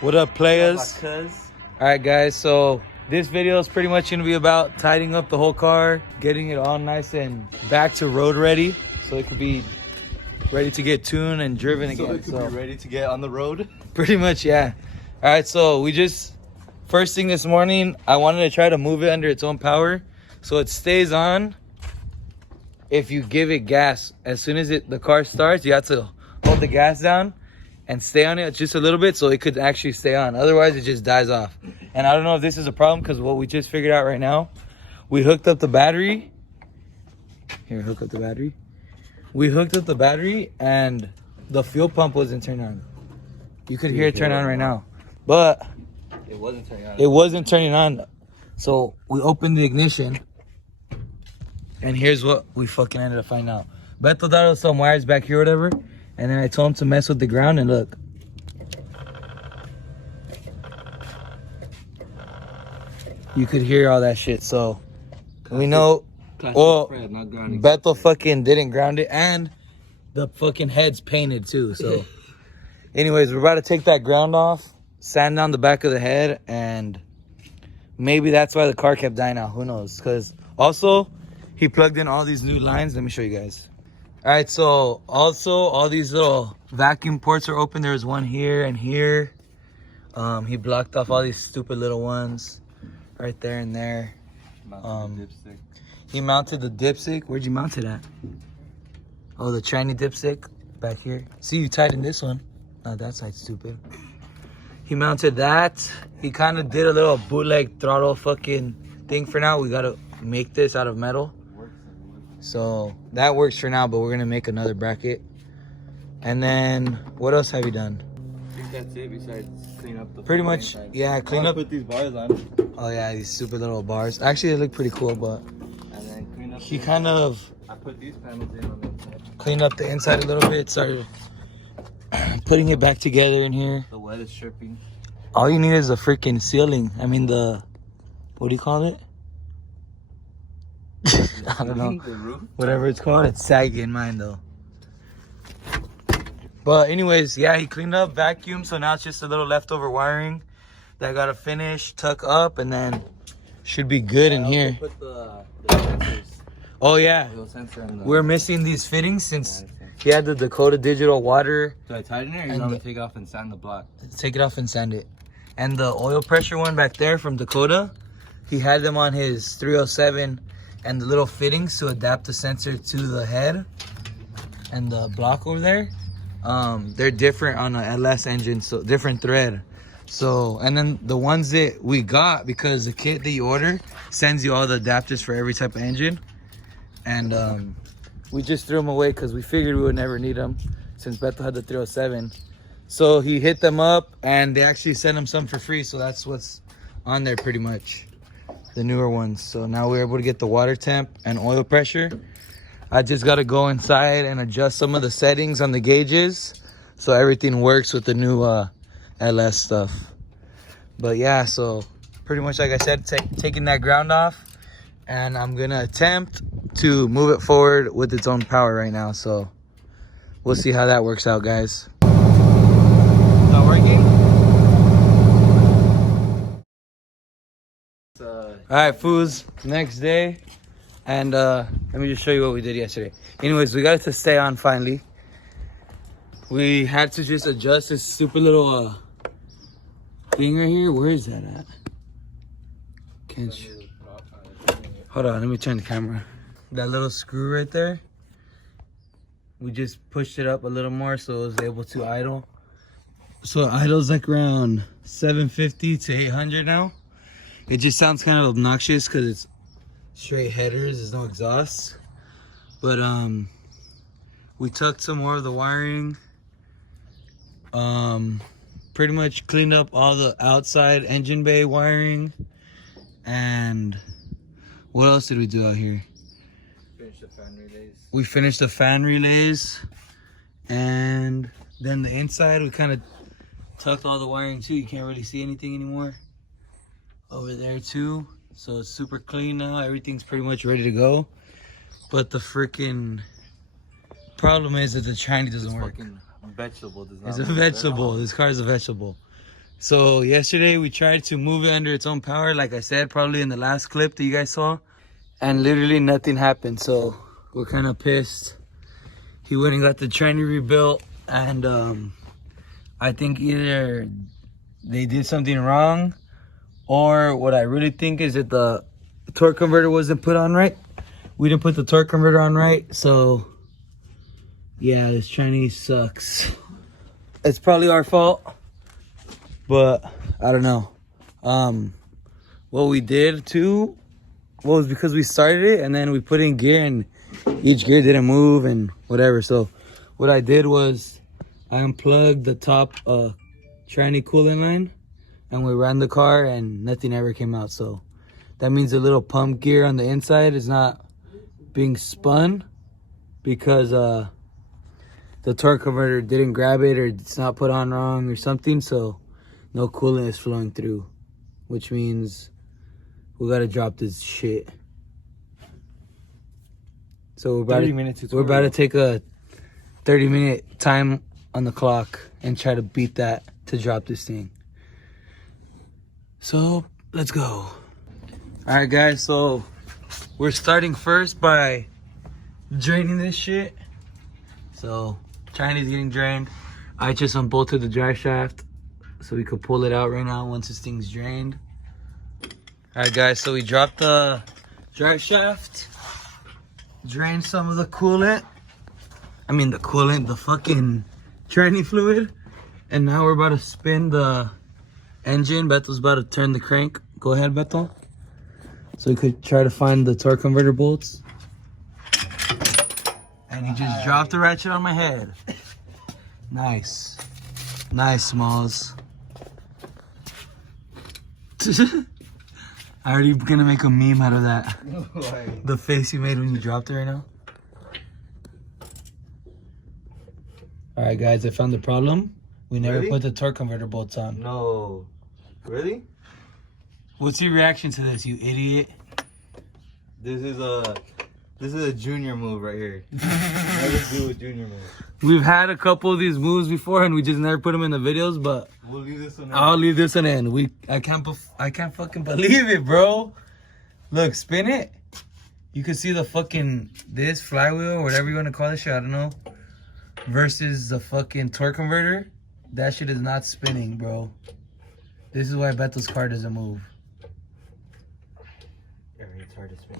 What up, players? Alright guys, so this video is pretty much going to be about tidying up the whole car, getting it all nice and back to road ready, so it could be ready to get tuned and driven again. So it could be ready to get on the road? Pretty much, yeah. Alright, so first thing this morning, I wanted to try to move it under its own power, so it stays on if you give it gas. As soon as the car starts, you have to hold the gas down and stay on it just a little bit so it could actually stay on. Otherwise, it just dies off. And I don't know if this is a problem because what we just figured out right now, we hooked up the battery. Here, hook up the battery. We hooked up the battery and the fuel pump wasn't turned on. You could hear it turn on right now, but it wasn't turning on. It wasn't turning on. So we opened the ignition and here's what we fucking ended up finding out. Beto thought there was some wires back here or whatever. And then I told him to mess with the ground and look. You could hear all that shit, so we know. Well, Beto fucking didn't ground it and the fucking head's painted too, so. Anyways, we're about to take that ground off, sand down the back of the head, and maybe that's why the car kept dying out, who knows. Because also, he plugged in all these new lines. Let me show you guys. All right, so also all these little vacuum ports are open. There's one here and here. He blocked off all these stupid little ones right there and there. He mounted the dipstick. Where'd you mount it at? Oh, the tranny dipstick back here. See, you tightened this one. Not that side, stupid. He mounted that. He kind of did a little bootleg throttle fucking thing for now. We gotta make this out of metal. So that works for now, but we're gonna make another bracket. And then what else have you done? I think that's it besides clean up the pretty much inside. Yeah, clean up. Put these bars on. Oh yeah, these super little bars. Actually, they look pretty cool, but and then clean up. He kind of I put these panels in on the inside. Cleaned up the inside a little bit. Started putting it back together in here. The wet is stripping. All you need is a freaking ceiling. I mean what do you call it? I don't know. The roof? Whatever it's called, it's saggy in mine though. But anyways, yeah, he cleaned up, vacuumed, so now it's just a little leftover wiring that I gotta finish, tuck up, and then should be good in here. Put the sensors. Oh yeah, Sensor we're missing these fittings since he had the Dakota Digital water. Do I tighten it or you want me to take off and sand the block? Take it off and sand it. And the oil pressure one back there from Dakota, he had them on his 307 and the little fittings to adapt the sensor to the head and the block over there. They're different on a LS engine, so different thread. So, and then the ones that we got, because the kit that you order sends you all the adapters for every type of engine. And we just threw them away because we figured we would never need them since Beto had the 307. So he hit them up and they actually sent him some for free. So that's what's on there pretty much. The newer ones. So now we're able to get the water temp and oil pressure. I just got to go inside and adjust some of the settings on the gauges so everything works with the new LS stuff. But yeah, so pretty much like I said, taking that ground off, and I'm gonna attempt to move it forward with its own power right now. So we'll see how that works out, guys. Not working? All right, foos, next day. And let me just show you what we did yesterday. Anyways, we got it to stay on finally. We had to just adjust this stupid little thing right here. Where is that at? Can't you? Hold on, let me turn the camera. That little screw right there. We just pushed it up a little more so it was able to idle. So it idles like around 750 to 800 now. It just sounds kind of obnoxious because it's straight headers, there's no exhaust. But we tucked some more of the wiring. Pretty much cleaned up all the outside engine bay wiring. And what else did we do out here? Finished the fan relays. We finished the fan relays. And then the inside, we kind of tucked all the wiring too. You can't really see anything anymore over there too. So it's super clean now. Everything's pretty much ready to go. But the freaking problem is that the tranny doesn't work. Vegetable does not It's a vegetable. This car is a vegetable. So yesterday we tried to move it under its own power, like I said, probably in the last clip that you guys saw, and literally nothing happened. So we're kind of pissed. He went and got the tranny rebuilt, and I think either they did something wrong, or what I really think is that the torque converter wasn't put on right. We didn't put the torque converter on right, so yeah, this tranny sucks. It's probably our fault, but I don't know. What we did too was because we started it and then we put in gear and each gear didn't move and whatever. So what I did was I unplugged the top tranny coolant line and we ran the car and nothing ever came out. So that means the little pump gear on the inside is not being spun because the torque converter didn't grab it, or it's not put on wrong or something. So no coolant is flowing through, which means we gotta drop this shit. So we're about to take a 30-minute time on the clock and try to beat that to drop this thing. So let's go. All right, guys. So we're starting first by draining this shit. So Chinese getting drained. I just unbolted the drive shaft so we could pull it out right now once this thing's drained. All right, guys. So we dropped the drive shaft, drained some of the coolant. The fucking tranny fluid. And now we're about to spin the engine. Beto's about to turn the crank. Go ahead, Beto. So we could try to find the torque converter bolts. And he just dropped the ratchet on my head. Nice. Nice, Smalls. I already gonna make a meme out of that. The face you made when you dropped it right now. Alright, guys, I found the problem. We never put the torque converter bolts on. No. Really? What's your reaction to this, you idiot? This is a junior move right here. Never do a junior move. We've had a couple of these moves before and we just never put them in the videos, but We'll leave this one in. I'll leave this one in. I can't fucking believe it, bro. Look, spin it. You can see the fucking this flywheel or whatever you want to call this shit, I don't know. Versus the fucking torque converter. That shit is not spinning, bro. This is why Beto's car doesn't move. It's hard to spin.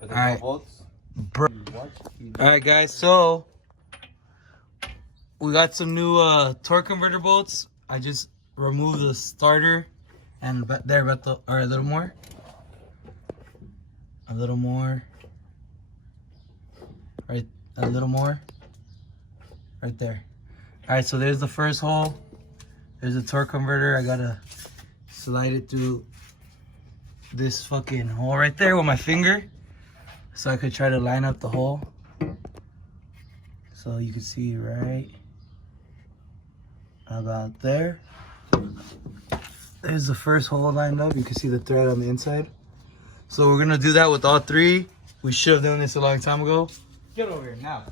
But All right. bolts. Bro. Alright, guys, so we got some new torque converter bolts. I just removed the starter and there, Beto, or a little more. A little more. Right, a little more. Right there. Alright, so there's the first hole. There's a torque converter. I gotta slide it through this fucking hole right there with my finger so I could try to line up the hole. So you can see right about there. There's the first hole lined up. You can see the thread on the inside. So we're gonna do that with all three. We should have done this a long time ago. Get over here now.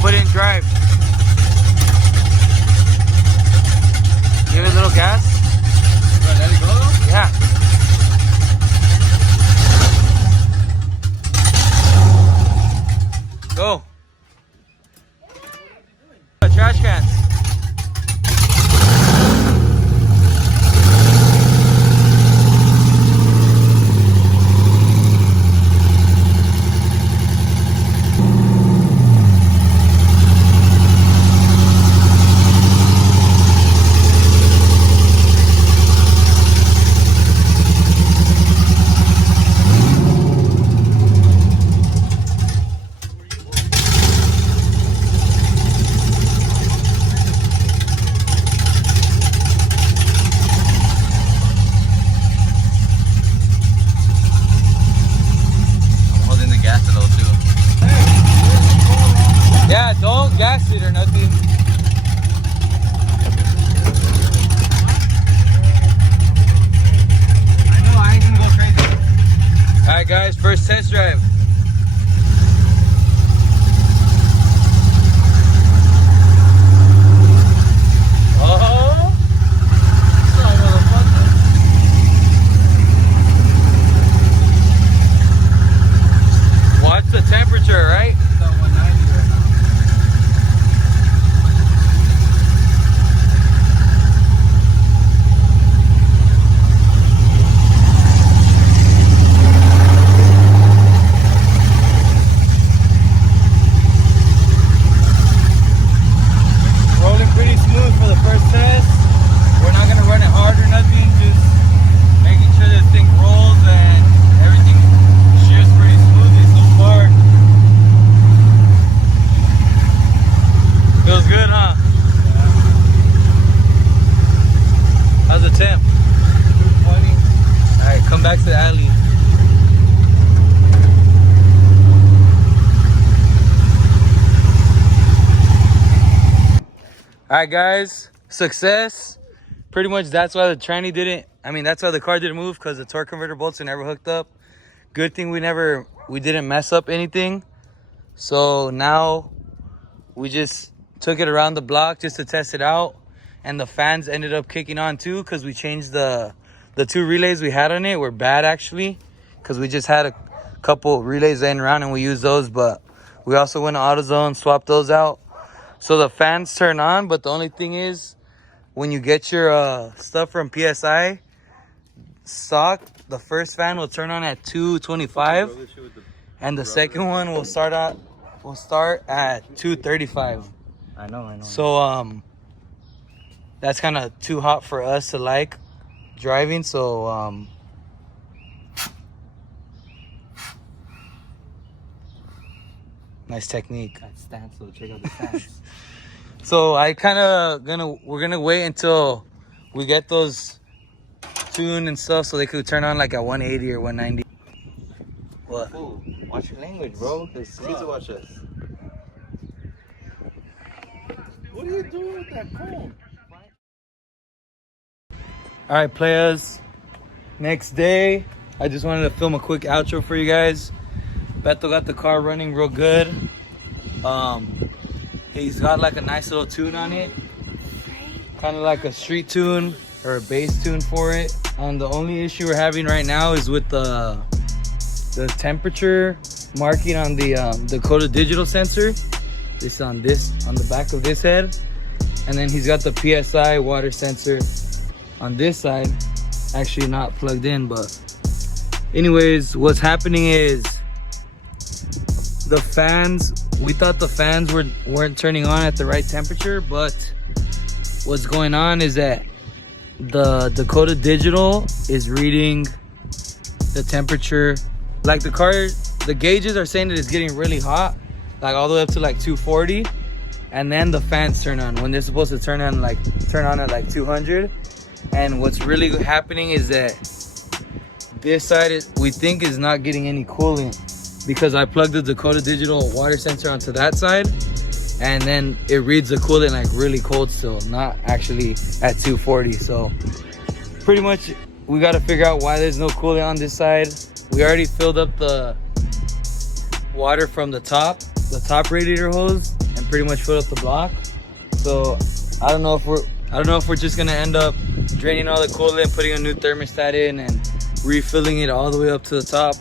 Put it in drive. Give it a little gas. Let it go? Yeah. Go. Trash cans. it or nothing. I know, I ain't gonna go crazy. Alright guys, first test drive. Oh, what's the temperature, right? It's at 190 right now. Rolling pretty smooth for the first test. We're not gonna run it hard or nothing, just making sure this thing rolls and everything shears pretty smoothly so far. Feels good, huh? How's the temp? 220. Alright, come back to the alley. Alright guys, success. Pretty much that's why the tranny didn't, that's why the car didn't move, because the torque converter bolts were never hooked up. Good thing we didn't mess up anything. So now we just took it around the block just to test it out. And the fans ended up kicking on too, because we changed the two relays we had on it were bad actually. Because we just had a couple relays laying around and we used those, but we also went to AutoZone, swapped those out. So the fans turn on, but the only thing is, when you get your stuff from PSI stock, the first fan will turn on at 225, and the second one will start at 235. I know. So that's kind of too hot for us to like driving. So nice technique. That stance, so check out the stance. So we're gonna wait until we get those tuned and stuff, so they could turn on like at 180 or 190. What? Ooh, watch your language, bro. There's kids to watch us. What are you doing with that cone? All right, players. Next day, I just wanted to film a quick outro for you guys. Beto got the car running real good. He's got like a nice little tune on it, kind of like a street tune or a bass tune for it. The only issue we're having right now is with the temperature marking on the Dakota digital sensor. This on the back of this head, and then he's got the PSI water sensor on this side. Actually not plugged in, but anyways, what's happening is the fans, we thought the fans weren't turning on at the right temperature, but what's going on is that the Dakota digital is reading the temperature. Like the gauges are saying that it's getting really hot, like all the way up to like 240, and then the fans turn on when they're supposed to turn on at like 200. And what's really happening is that this side we think is not getting any cooling, because I plugged the Dakota digital water sensor onto that side, and then it reads the coolant like really cold still, not actually at 240. So pretty much we got to figure out why there's no coolant on this side. We already filled up the water from the top radiator hose and pretty much filled up the block. So I don't know if we're just gonna end up draining all the coolant, putting a new thermostat in, and refilling it all the way up to the top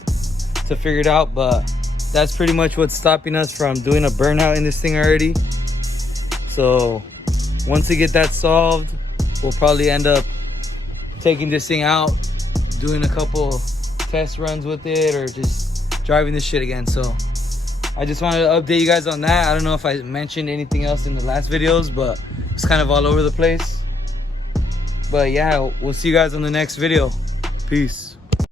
to figure it out. But that's pretty much what's stopping us from doing a burnout in this thing already. So once we get that solved, we'll probably end up taking this thing out, doing a couple test runs with it, or just driving this shit again. So I just wanted to update you guys on that. I don't know if I mentioned anything else in the last videos, but it's kind of all over the place. But yeah, we'll see you guys on the next video. Peace.